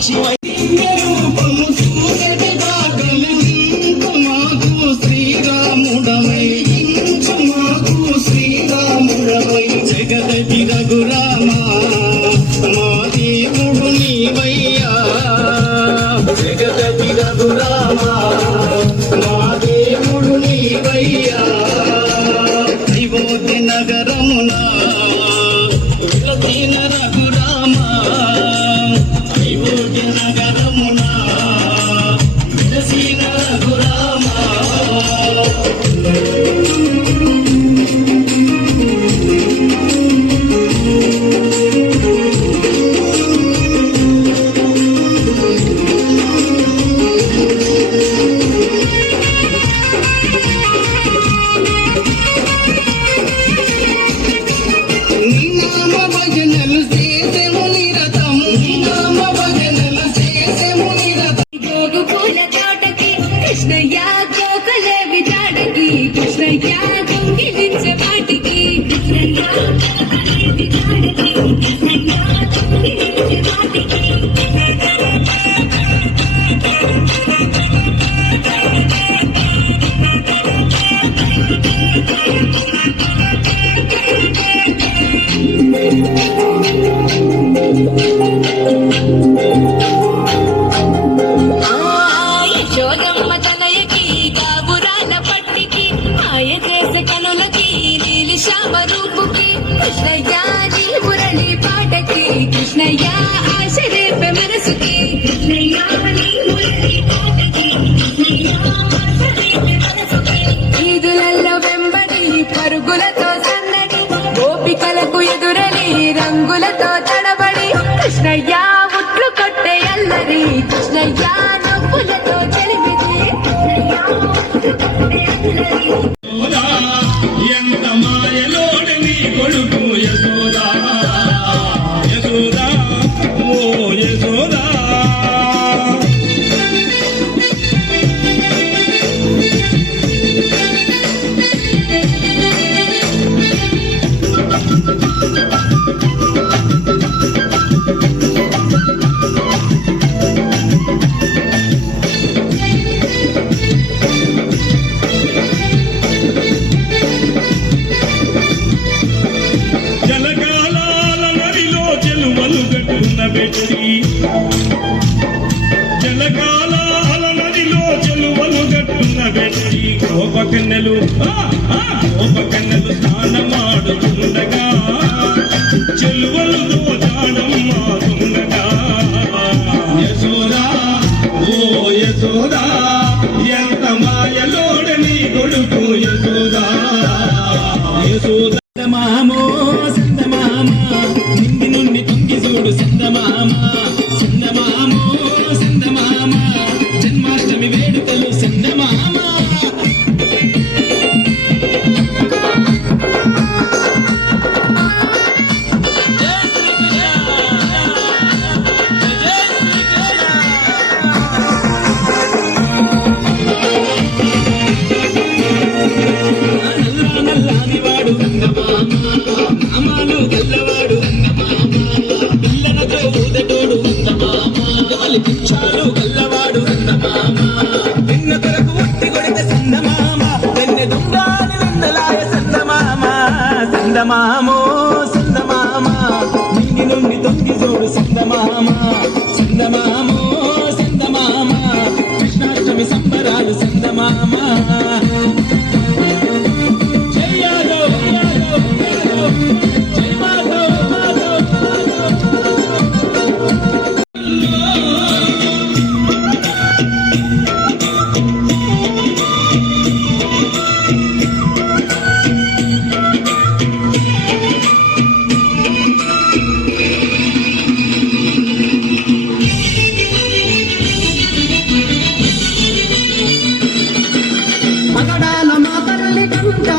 Martinho Yashodamma తనయకి కావురాల పట్టికి ఆయ దేశ కనులకి నీలి శ్యామ రూపుకి కృష్ణయ్య నీ మురళి పాటకి కృష్ణయ్య ఆశ గోపకన్నెలు గోపకన్నెలు స్నానమాడుతుండగా చెలువలు దోదాడం మాతుండగా. యశోదా ఓ యశోదా ఎంత మాయలోడని కొడుకు యశోదా. యశోదా మామో సందమామ నుండి కుంగి చూడు సందమామ సందమా చూడు చందమామ చందమామ. తల్లి గుండా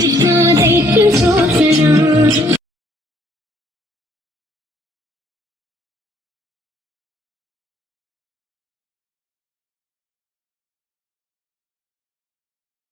Krishna, they can show.